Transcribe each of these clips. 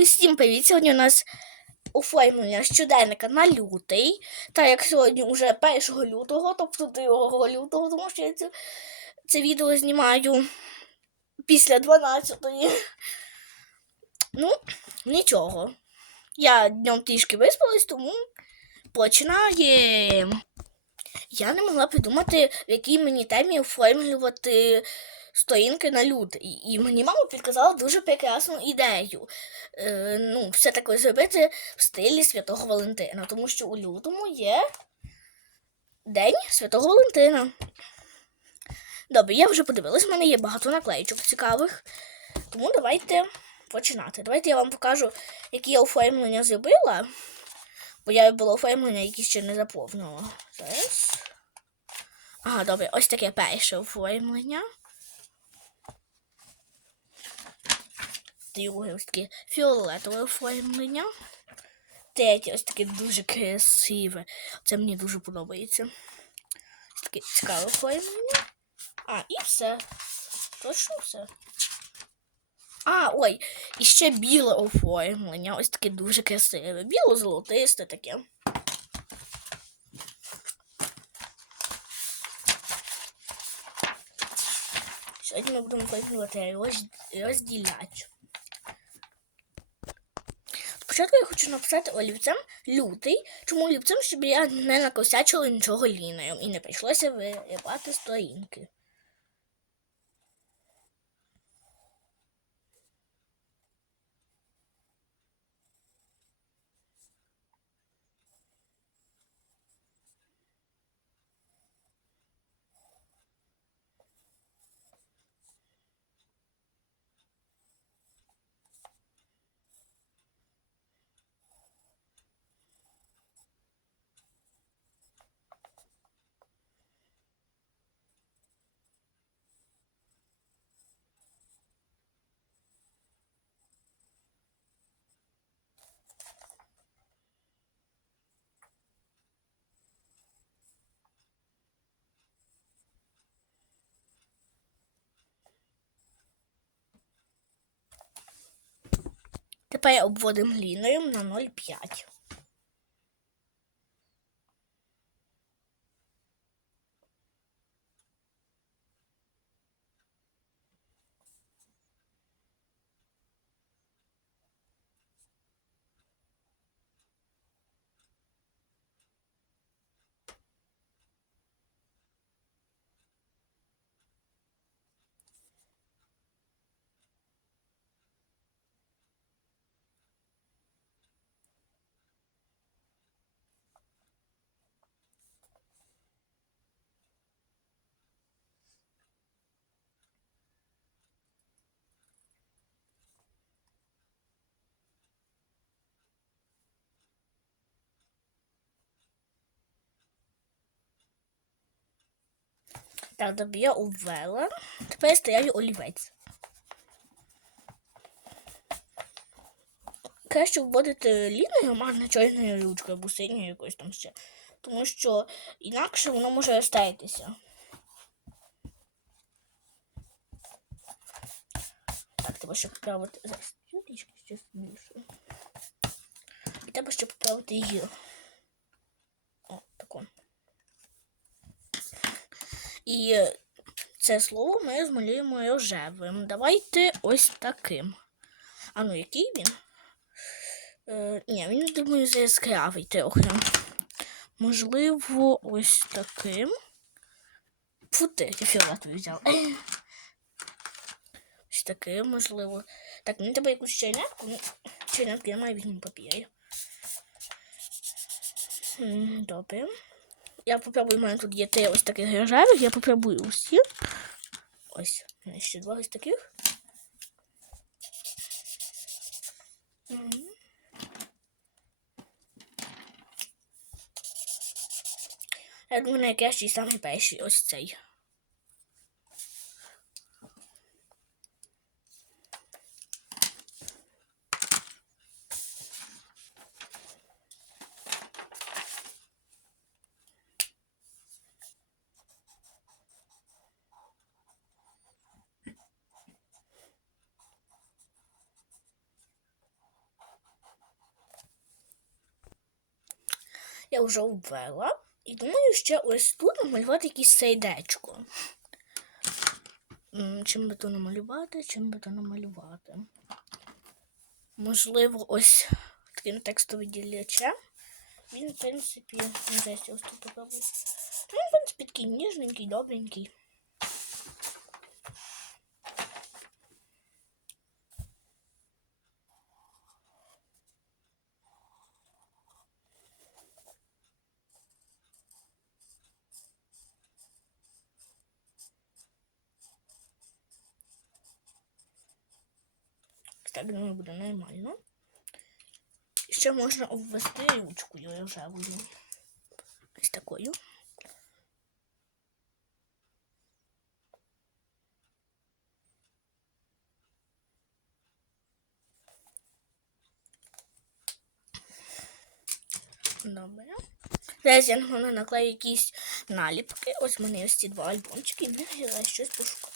Усім привіт! Сьогодні у нас оформлення щоденника на лютий. Так як сьогодні вже 1 лютого, тобто 2 лютого, тому що я це, це відео знімаю після 12-ї. Ну, нічого. Я днем трішки виспалась, тому починаємо. Я не могла придумати, в якій мені темі оформлювати сторінки на лютий. І мені мама підказала дуже прекрасну ідею. Е, ну, все таке зробити в стилі Святого Валентина, тому що у лютому є День Святого Валентина. Добре, я вже подивилась, в мене є багато наклеїчок цікавих. Тому давайте починати. Давайте я вам покажу, які я оформлення зробила. Бо я було оформлення, які ще не заповнила. Зараз. Ага, добре, ось таке перше оформлення. Друге ось таке фіолетове оформлення. Третє ось таке дуже красиве. Це мені дуже подобається. Ось таке цікаве оформлення. А, і все. Точно все. А, ой, і ще біле оформлення. Ось таке дуже красиве. Біло-золотисте таке. Сьогодні ми будемо оформлювати роз... Спочатку я хочу написати олівцем лютий. Чому олівцем, щоб я не накосячила нічого ліною і не прийшлося виривати сторінки. Тепер обводимо ліною на 0,5. Так, добре, я обвела. Тепер я стояю олівець. Краще вводити ліною, можна чорною ручкою або синьою якоюсь там ще. Тому що інакше воно може розтаятися. Так, треба ще поправити. Зараз щось більше. І треба ще поправити її. О, тако. І це слово ми змалюємо рожевим. Давайте ось таким. А ну, який він? Е, ні, він, думаю, яскравий трохи. Можливо, ось таким. Фути, я фіолетовий взяв. Ось таким, можливо. Так, мені треба якусь чайнетку. Ну, чайнетку я маю візьму папір. Добре. Я попробую, у мене тут є ось таких рожевих, я попробую усі. Ось, ще два ось таких. Я думаю, найкращий самий перший ось цей. Вже ввела. І думаю, ще ось тут намалювати якесь сердечко. Чим би то намалювати, чим би то намалювати. Можливо, ось таким текстовим ділячем. Він, в принципі, не десь ось тут. Ну, в принципі, такий ніжненький, добренький. Так, думаю, буде нормально. Ще можна обвести ручкою рожевою. Ось такою. Добре. Зараз я напевно, наклею якісь наліпки. Ось в мене ось ці два альбомчики, і я щось пошукаю.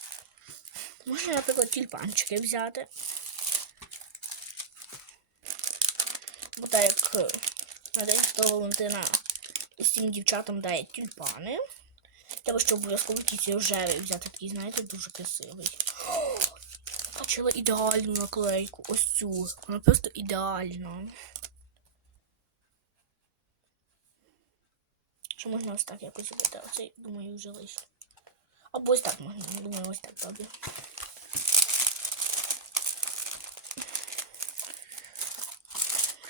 Можна, наприклад, тюльпанчики взяти. Так як е, на День Святого Валентина всім дівчатам дають тюльпани. Треба, щоб обов'язково якийсь рожевий взяти такий, знаєте, дуже красивий. Бачила ідеальну наклейку. Ось цю. Вона просто ідеальна. Що можна ось так якось зробити? Оцей, думаю, вже лише. Або ось так можна, думаю, ось так добре.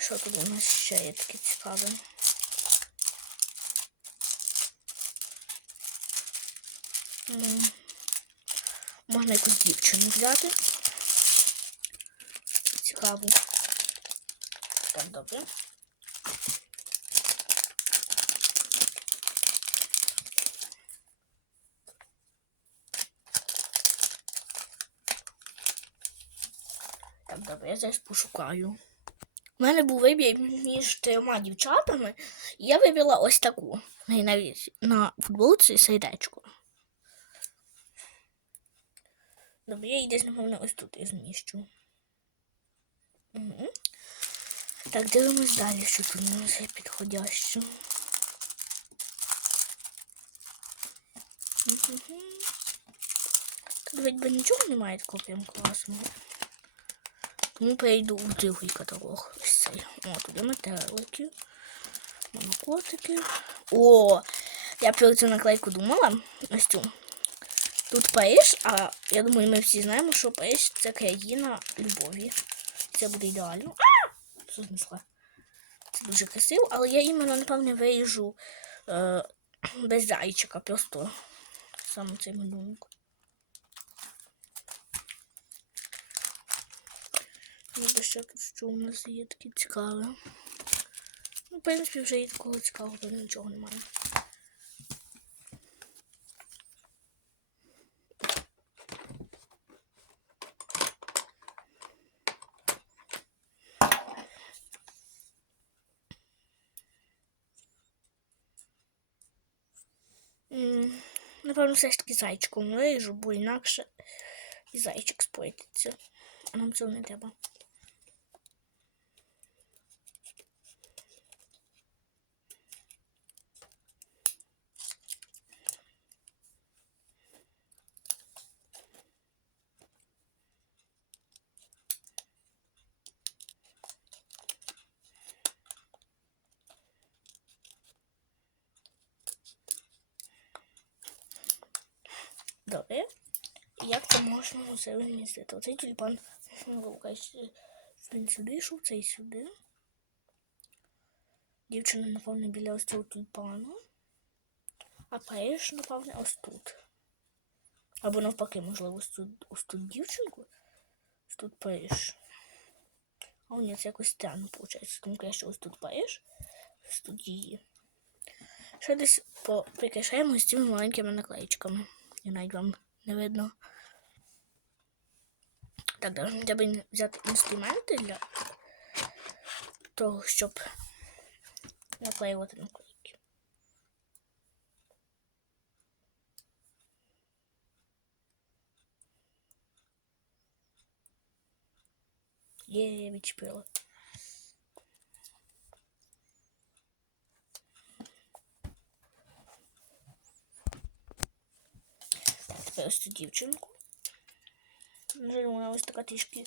Що тут у нас ще є таке цікаве? Можна якусь дівчину взяти. Цікаву. Так, добре. Так, добре, я зараз пошукаю. У мене був вибір між трьома дівчатами, і я вибрала ось таку. Неї навіть на футболці сердечко. Добре, я її десь, напевно, ось тут і зміщу. Угу. Так, дивимось далі, що тут у нас підходяще. Угу. Тут вроді нічого немає такого прям класного. Тому перейду в другий каталог. Цей. О, туди метелики. Монокотики. О! Я про наклейку думала. Ось цю. Тут Париж, а я думаю, ми всі знаємо, що Париж це країна любові. Це буде ідеально. А! Що знесла? Це дуже красиво, але я іменно, напевне, виріжу е, без зайчика, просто саме цей малюнок. Ну, ще що у нас є таке цікаве. Ну, в принципі, вже є такого цікавого, то нічого немає. Напевно, все ж таки зайчиком виріжу, бо інакше і зайчик спойтиться. А нам цього не треба. Добре. Як це можна усе вмістити? Оцей тюльпан він сюди йшов, цей сюди. Дівчина, напевно, біля ось цього тюльпану. А Париж, напевно, ось тут. Або навпаки, можливо, ось тут, ось тут дівчинку, ось тут Париж. А ні, це якось странно виходить. Тому краще ось тут Париж, ось тут її. Ще десь по- прикрашаємо з цими маленькими наклеїчками. І навіть вам не видно. Тогда я бы взяти инструменты для того, щоб наклеювати наклейки. Є, відчепила. Ось цю дівчинку. Жаль, вона ось така трішки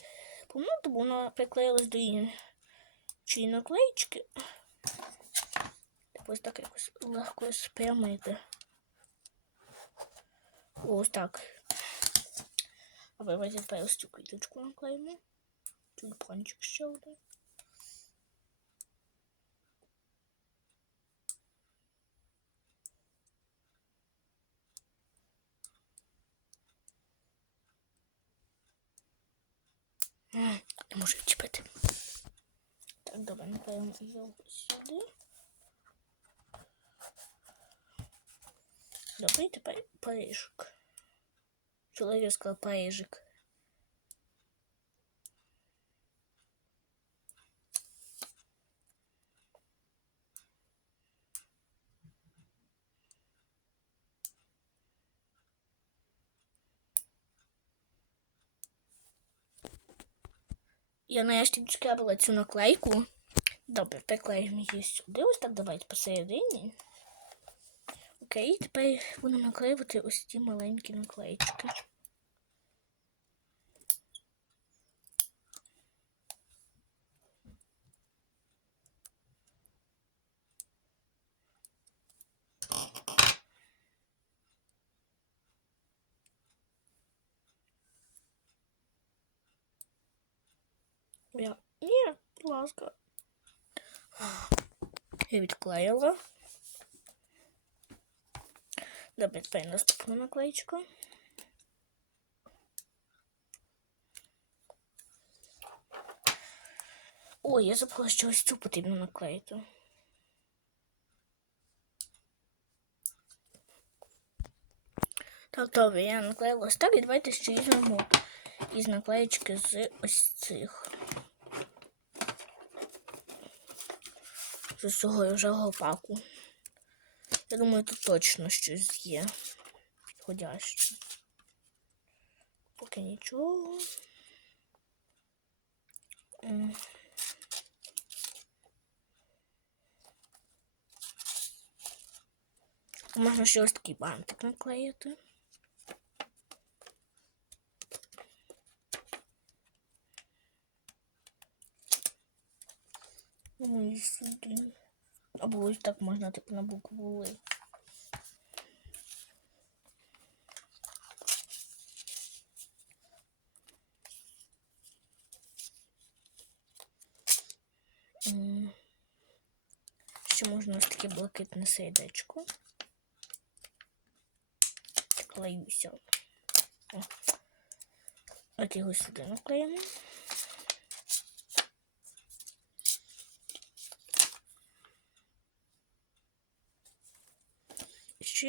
помнута, бо вона приклеїлась до її чи наклеїчки. Ось так якось легко спрямити. Ось так. А давайте тепер ось цю квіточку наклеїмо. Тюльпанчик ще один. Не можу відчепити. Так, давай наклеїмо його сюди. Добре, і тепер Парижик. Чоловік сказав Парижик. Я нарешті відшкрябала цю наклейку. Добре, приклеїмо її сюди. Ось так давайте посередині. Окей, тепер будемо наклеювати ось ці маленькі наклеїчки. Я... Ні, будь ласка. Я відклеїла. Добре, тепер наступна наклеїчка. Ой, я забула, що ось цю потрібно наклеїти. Так, добре, я наклеїла ось так, і давайте ще візьмемо із наклеїчки з ось цих. З цього рожевого паку. Я думаю, тут точно щось є підходяще. Поки нічого. Можна ще ось такий бантик наклеїти. І сюди. Або ось так можна типу на букву Л. Ще можна ось таке блакитне сердечко. Клеюся. О. От його сюди наклеїмо.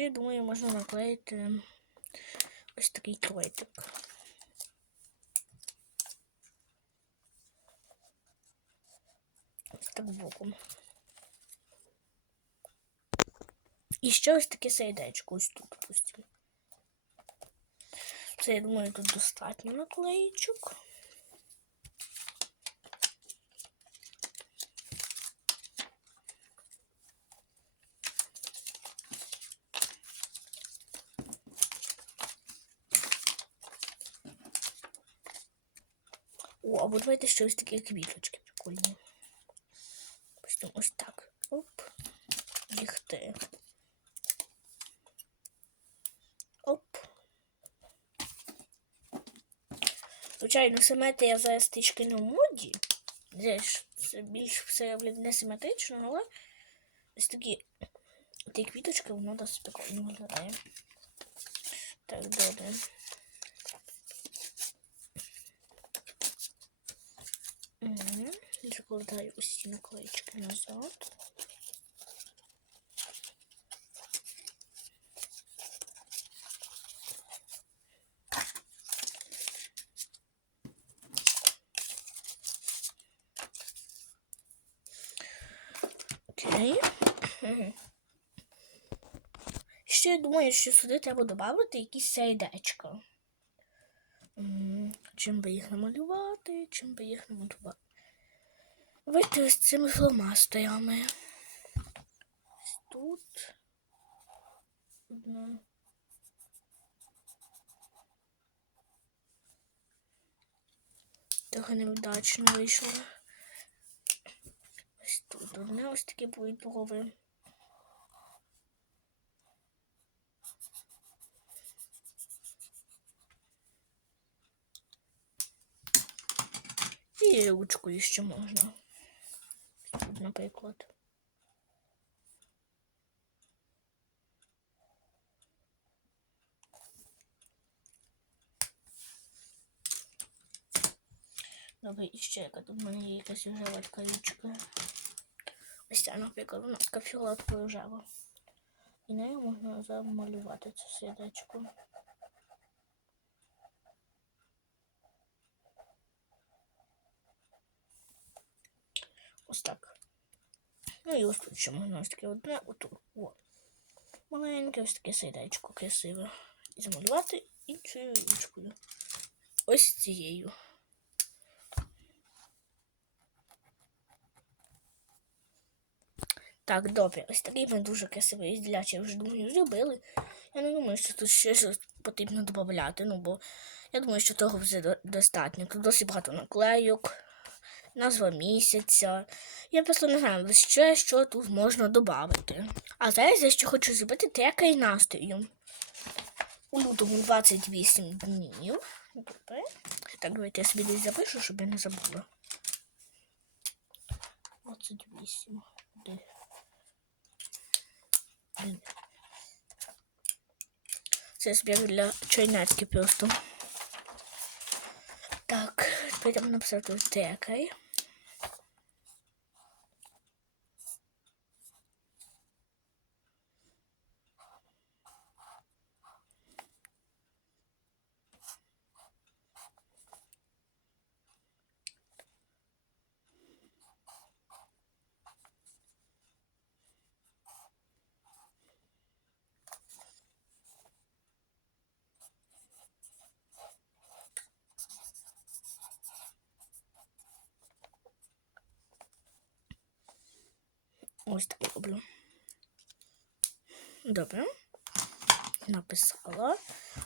Ще, думаю, можна наклеїти ось такий кротик. Ось так боком. І ще ось таке сердечко ось тут, допустимо. Це, я думаю, тут достатньо наклеїчок. О, або давайте ще такі квіточки прикольні. Допустимо, ось так. Оп. Ліхти. Оп. Звичайно, симетрія я зараз трішки не в моді. Здесь це більш все не симетрично, але ось такі ті квіточки, воно досить прикольно виглядає. Так, добре. Угу. Закладаю усі наклеїчки назад. Ще я думаю, що сюди треба додати якісь сердечка. Чим би їх намалювати, чим би їх намалювати. Вийти з цими фломастерами. Ось тут одна. Трохи невдачно вийшло. Ось тут одне ось такі були брови. І ручку ще можна. Тут, наприклад. Добре, і ще яка тут в мене є якась рожева ручка. Ось ця, наприклад, вона така фіолетова рожева. І нею можна замалювати це сердечко. Ось так. Ну і ось тут ще можна ось таке одне отут. О. Маленьке ось таке сердечко красиве. І замалювати іншою ручкою. Ось цією. Так, добре, ось такий ми дуже красивий ізділяч, я вже думаю, зробили. Я не думаю, що тут ще щось потрібно додати, ну бо я думаю, що того вже достатньо. Тут досить багато наклейок, назва місяця. Я просто не знаю ще, що тут можна додати. А зараз я ще хочу зробити і настрою. У лютому 28 днів. Добре. Так, давайте я собі десь запишу, щоб я не забула. 28. Де? Це збір для чайнацьки просто. Так, тепер треба написати Ось так роблю. Добре. Написала.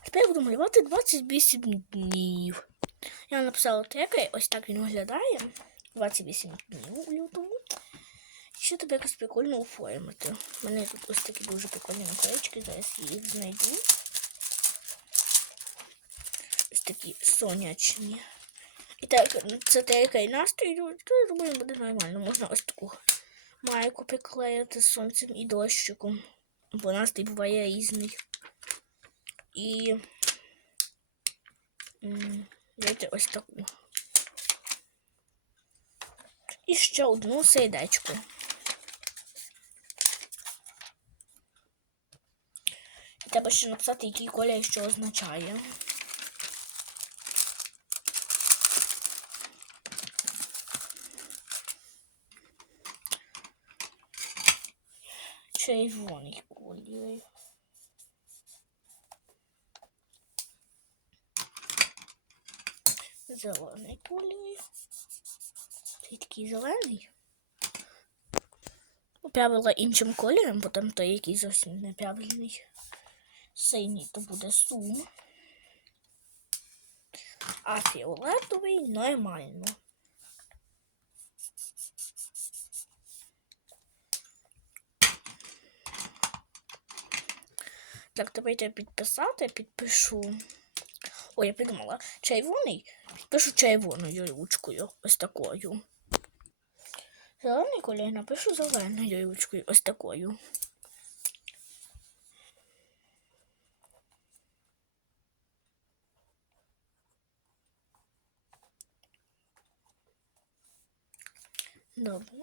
Тепер я буду малювати 28 днів. Я написала трекер, ось так він виглядає. 28 днів у лютому. Ще тебе якось прикольно оформити. У мене тут ось такі дуже прикольні наклеїчки, зараз я їх знайду. Ось такі сонячні. І так, це трекер і настрій, то я думаю, буде нормально. Можна ось таку майку приклеїти сонцем і дощиком. Бо настрій буває різний. І дайте ось таку. І ще одну сердечку. Треба ще написати, який колір що означає. Червоний колір. Зелений колір. Цей такий зелений. Поправила іншим кольором, бо там той який зовсім неправильний. Синій то буде сум. А фіолетовий нормально. Так, давайте підписати, підпишу. Ой, я придумала. Червоний. Підпишу червоною ручкою. Ось такою. Зелений колір напишу зеленою ручкою. Ось такою. Добре.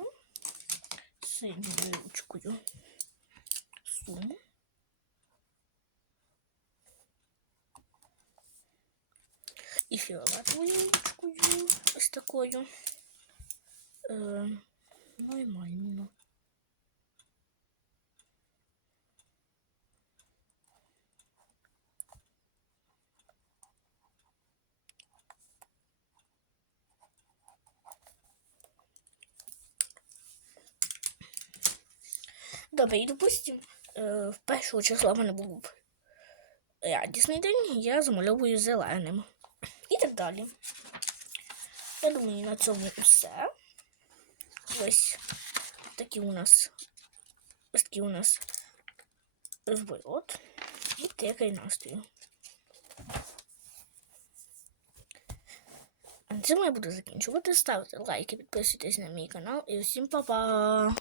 Синьою ручкою. Сум. І фіолетовою ручкою. Ось такою. Е, нормально. Добре, і допустим, е, в першого числа в мене був радісний день, я замальовую зеленим. Далі. Я думаю, на цьому все. Ось такі у нас ось такий у нас розворот і тикай настрою. А на цьому я буду закінчувати. Ставте лайки, підписуйтесь на мій канал і всім па-па!